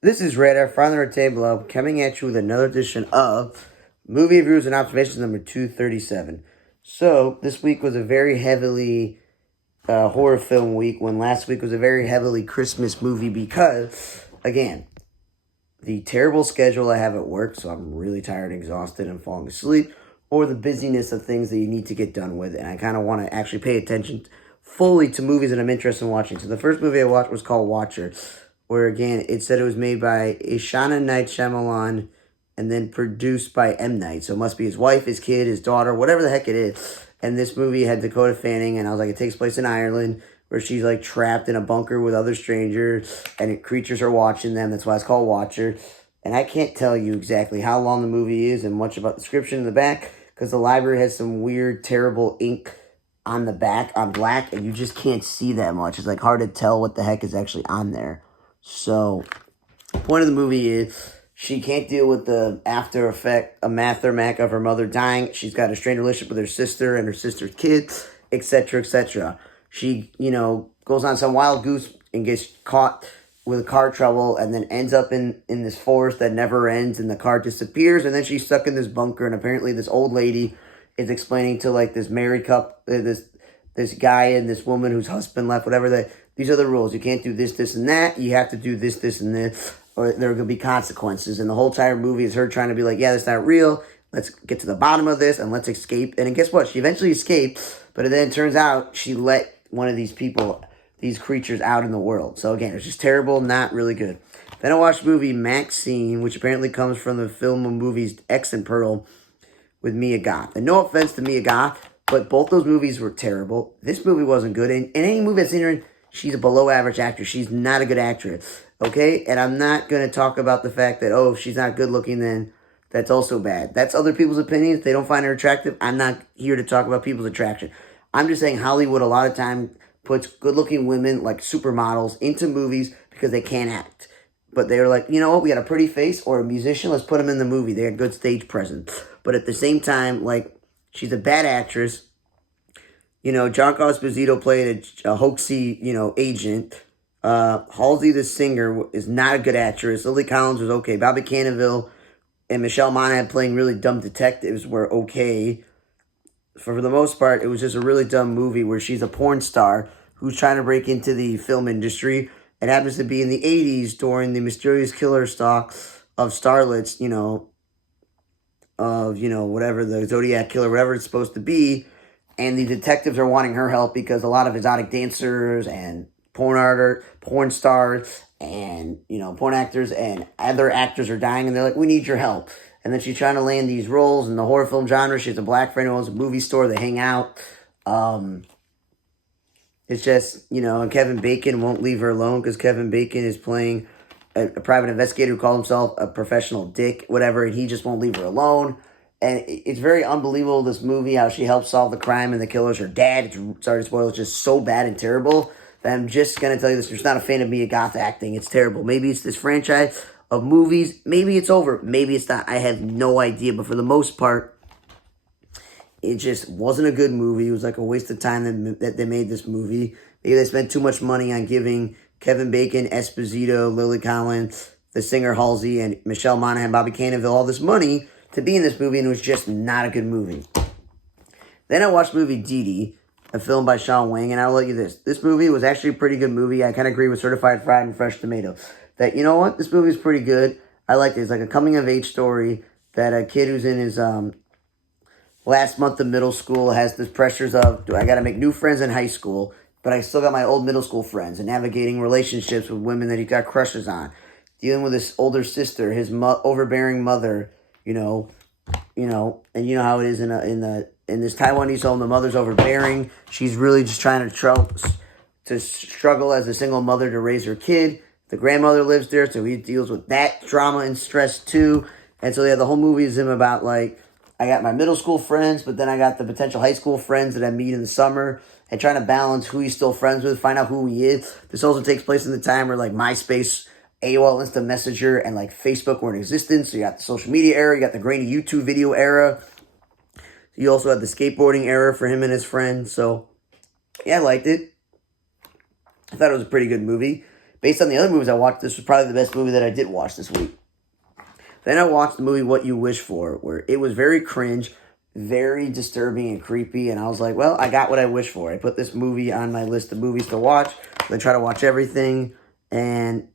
This is Radar, Father of Table Up, coming at you with another edition of Movie Reviews and Observations number 237. So, this week was a very heavily horror film week, when last week was a very heavily Christmas movie because, again, the terrible schedule I have at work, so I'm really tired, exhausted, and falling asleep, or the busyness of things that you need to get done with, and I kind of want to actually pay attention fully to movies that I'm interested in watching. So the first movie I watched was called Watcher, where again it said it was made by Ishana Night Shyamalan and then produced by M. Night. So it must be his wife, his kid, his daughter, whatever the heck it is. And this movie had Dakota Fanning, and I was like, it takes place in Ireland, where she's like trapped in a bunker with other strangers, and creatures are watching them. That's why it's called Watcher. And I can't tell you exactly how long the movie is and much about the description in the back, because the library has some weird, terrible ink on the back on black, and you just can't see that much. It's like hard to tell what the heck is actually on there. So, the point of the movie is she can't deal with the aftermath of her mother dying. She's got a strained relationship with her sister and her sister's kids, etc., etc. She, goes on some wild goose and gets caught with car trouble, and then ends up in this forest that never ends, and the car disappears, and then she's stuck in this bunker, and apparently this old lady is explaining to like this married couple, this guy and this woman whose husband left, whatever, that these are the rules. You can't do this, this, and that. You have to do this, this, and this, or there are going to be consequences. And the whole entire movie is her trying to be like, yeah, that's not real. Let's get to the bottom of this and let's escape. And then guess what? She eventually escaped, but then it turns out she let one of these people, these creatures, out in the world. So again, it's just terrible, not really good. Then I watched the movie Maxine, which apparently comes from the film of movies X and Pearl with Mia Goth. And no offense to Mia Goth, but both those movies were terrible. This movie wasn't good. And in any movie I've seen her in, she's a below average actress. She's not a good actress. Okay? And I'm not going to talk about the fact that, if she's not good looking, then that's also bad. That's other people's opinions. If they don't find her attractive, I'm not here to talk about people's attraction. I'm just saying Hollywood a lot of time puts good looking women like supermodels into movies because they can't act. But they were like, you know what, we got a pretty face or a musician, let's put them in the movie. They got good stage presence. But at the same time, like, she's a bad actress. Giancarlo Esposito played a hoaxy, agent. Halsey, the singer, is not a good actress. Lily Collins was okay. Bobby Cannavale and Michelle Monaghan playing really dumb detectives were okay. For the most part, it was just a really dumb movie where she's a porn star who's trying to break into the film industry. It happens to be in the 80s during the mysterious killer stalk of starlets, whatever, the Zodiac Killer, whatever it's supposed to be. And the detectives are wanting her help because a lot of exotic dancers and porn stars, and, porn actors and other actors are dying, and they're like, we need your help. And then she's trying to land these roles in the horror film genre. She has a black friend who owns a movie store. They hang out. It's just, and Kevin Bacon won't leave her alone because Kevin Bacon is playing a private investigator who calls himself a professional dick, whatever, and he just won't leave her alone. And it's very unbelievable, this movie, how she helps solve the crime and the killer's her dad. Sorry to spoil, it's just so bad and terrible that I'm just going to tell you this. You're not a fan of Mia Goth acting. It's terrible. Maybe it's this franchise of movies. Maybe it's over. Maybe it's not. I have no idea. But for the most part, it just wasn't a good movie. It was like a waste of time that they made this movie. Maybe they spent too much money on giving Kevin Bacon, Esposito, Lily Collins, the singer Halsey, and Michelle Monaghan, Bobby Cannavale all this money to be in this movie, and it was just not a good movie. Then I watched the movie Dee Dee, a film by Sean Wang, and I'll let you this. This movie was actually a pretty good movie. I kind of agree with Certified Fried and Fresh Tomato. That, you know what, this movie is pretty good. I liked it. It's like a coming-of-age story that a kid who's in his last month of middle school has the pressures of, I got to make new friends in high school, but I still got my old middle school friends, and navigating relationships with women that he got crushes on, dealing with his older sister, his overbearing mother, and you know how it is in this Taiwanese home. The mother's overbearing. She's really just trying to struggle as a single mother to raise her kid. The grandmother lives there, so he deals with that drama and stress too. And so the whole movie is him about like, I got my middle school friends, but then I got the potential high school friends that I meet in the summer, and trying to balance who he's still friends with, find out who he is. This also takes place in the time where like MySpace, AOL Instant Messenger, and like Facebook were in existence. So you got the social media era, you got the grainy YouTube video era. You also had the skateboarding era for him and his friends. So yeah, I liked it. I thought it was a pretty good movie. based on the other movies I watched, this was probably the best movie that I did watch this week. Then I watched the movie What You Wish For, where it was very cringe, very disturbing and creepy, and I was like, well, I got what I wished for. I put this movie on my list of movies to watch. I try to watch everything, and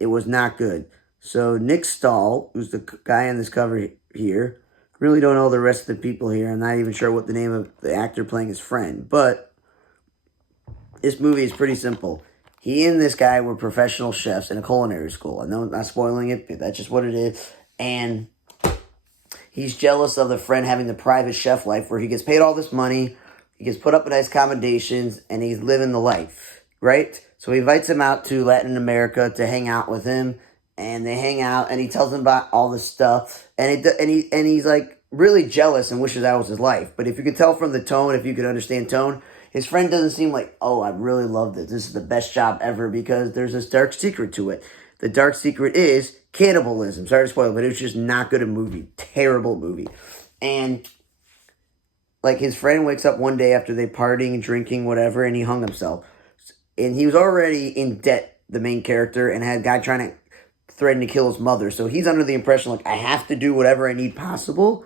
it was not good. So Nick Stahl, who's the guy on this cover here, really don't know the rest of the people here. I'm not even sure what the name of the actor playing his friend, but this movie is pretty simple. He and this guy were professional chefs in a culinary school. I know I'm not spoiling it, but that's just what it is. And he's jealous of the friend having the private chef life where he gets paid all this money, he gets put up in nice accommodations, and he's living the life, right? So he invites him out to Latin America to hang out with him, and they hang out, and he tells him about all this stuff, and he's like really jealous and wishes that was his life. But if you could tell from the tone, if you could understand tone, his friend doesn't seem like, oh, I really love this. This is the best job ever, because there's this dark secret to it. The dark secret is cannibalism. Sorry to spoil it, but it was just not good a movie. Terrible movie. And like his friend wakes up one day after they partying, drinking, whatever, and he hung himself. And he was already in debt, the main character, and had a guy trying to threaten to kill his mother. So he's under the impression, like, I have to do whatever I need possible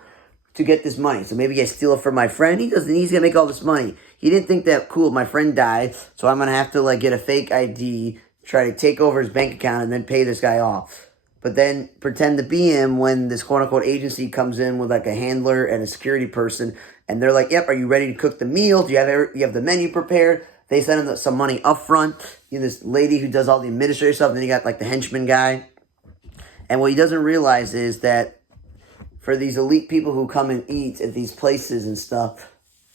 to get this money. So maybe I steal it from my friend. He doesn't. He's going to make all this money. He didn't think that, cool, my friend died, so I'm going to have to, like, get a fake ID, try to take over his bank account, and then pay this guy off. But then pretend to be him when this quote-unquote agency comes in with, like, a handler and a security person, and they're like, yep, are you ready to cook the meal? Do you have the menu prepared? They send him some money up front. You know, this lady who does all the administrative stuff, and then you got, like, the henchman guy. And what he doesn't realize is that for these elite people who come and eat at these places and stuff,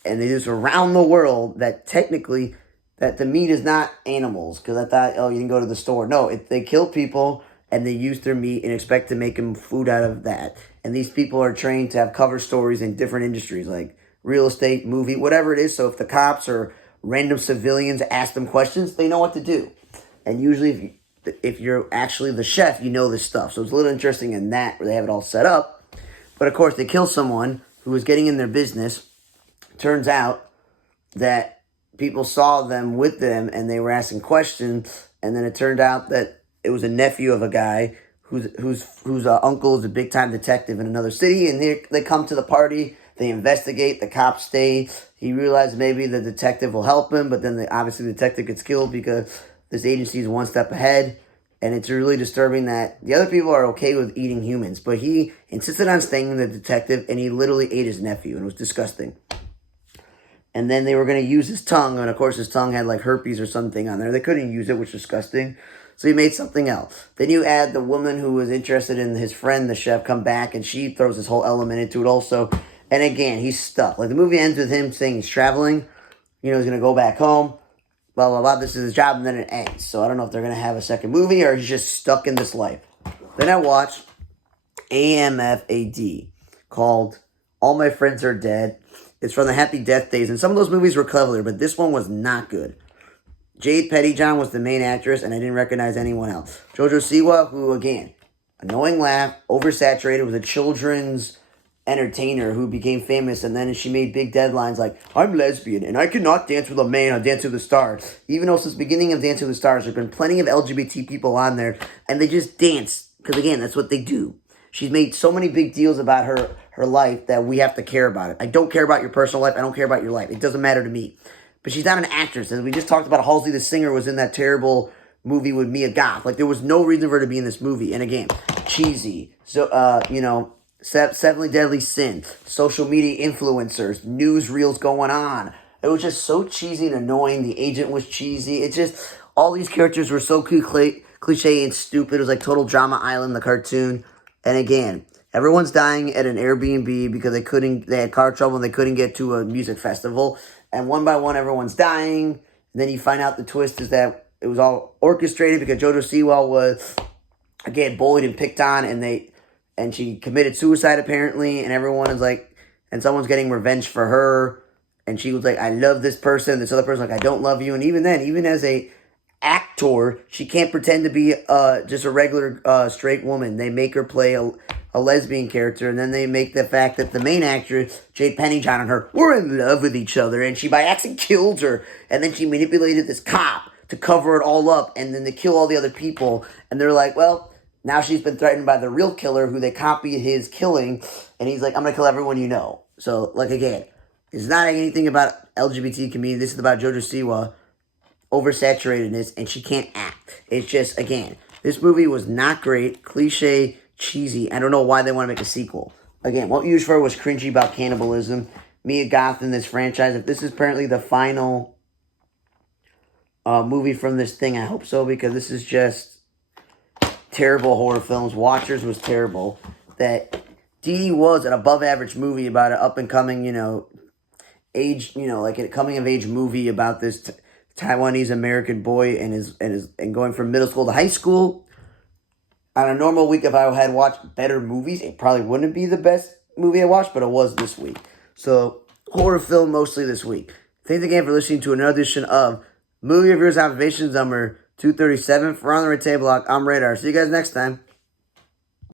and they do this around the world, that technically, that the meat is not animals. Because I thought, oh, you can go to the store. No, they kill people, and they use their meat and expect to make them food out of that. And these people are trained to have cover stories in different industries, like real estate, movie, whatever it is. So if the cops or random civilians ask them questions, they know what to do. And usually, if you're actually the chef, you know this stuff. So it's a little interesting in that, where they have it all set up. But of course, they kill someone who was getting in their business. Turns out that people saw them with them, and they were asking questions. And then it turned out that it was a nephew of a guy whose uncle is a big time detective in another city. And they come to the party. They investigate. The cops stay. He realizes maybe the detective will help him, but then obviously the detective gets killed because this agency is one step ahead. And it's really disturbing that the other people are okay with eating humans, but he insisted on staying the detective, and he literally ate his nephew, and it was disgusting. And then they were going to use his tongue, and of course his tongue had like herpes or something on there. They couldn't use it, which was disgusting. So he made something else. Then you add the woman who was interested in his friend, the chef, come back, and she throws this whole element into it also. And again, he's stuck. Like the movie ends with him saying he's traveling. You know, he's going to go back home. Blah, blah, blah. This is his job, and then it ends. So I don't know if they're going to have a second movie or he's just stuck in this life. Then I watched AMFAD called All My Friends Are Dead. It's from the Happy Death Days, and some of those movies were clever, but this one was not good. Jade Pettyjohn was the main actress, and I didn't recognize anyone else. Jojo Siwa, who, again, annoying laugh, oversaturated, was a children's entertainer who became famous, and then she made big deadlines like, I'm lesbian, and I cannot dance with a man on Dance with the Stars. Even though since the beginning of Dance with the Stars, there have been plenty of LGBT people on there, and they just dance, because again, that's what they do. She's made so many big deals about her life that we have to care about it. I don't care about your personal life. I don't care about your life. It doesn't matter to me. But she's not an actress. As we just talked about, Halsey the singer was in that terrible movie with Mia Goth. Like, there was no reason for her to be in this movie. And again, cheesy. So, Seven Deadly Sin, social media influencers, newsreels going on. It was just so cheesy and annoying. The agent was cheesy. It just, all these characters were so cliche and stupid. It was like Total Drama Island, the cartoon. And again, everyone's dying at an Airbnb because they had car trouble and they couldn't get to a music festival. And one by one, everyone's dying. And then you find out the twist is that it was all orchestrated because Jojo Siwa was, again, bullied and picked on, and she committed suicide apparently, and everyone is like, and someone's getting revenge for her, and she was like, I love this person, this other person like, I don't love you. And even then, even as a actor, she can't pretend to be just a regular straight woman. They make her play a lesbian character, and then they make the fact that the main actress, Jade Pettyjohn, and her were in love with each other, and she by accident killed her, and then she manipulated this cop to cover it all up and then to kill all the other people. And they're like, well, now she's been threatened by the real killer who they copied his killing. And he's like, I'm going to kill everyone you know. So, like, again, it's not anything about LGBT community. This is about JoJo Siwa oversaturatedness, and she can't act. It's just, again, this movie was not great, cliche, cheesy. I don't know why they want to make a sequel. Again, what used for was cringy about cannibalism. Mia Goth in this franchise. If this is apparently the final movie from this thing, I hope so, because this is just terrible horror films. Watchers was terrible. That Dee was an above average movie about an up and coming, age, like a coming of age movie about this Taiwanese American boy and going from middle school to high school. On a normal week, if I had watched better movies, it probably wouldn't be the best movie I watched, but it was this week. So, horror film mostly this week. Thanks again for listening to another edition of Movie Reviewers Observations number 237. For On the Red Table Block, I'm Radar. See you guys next time.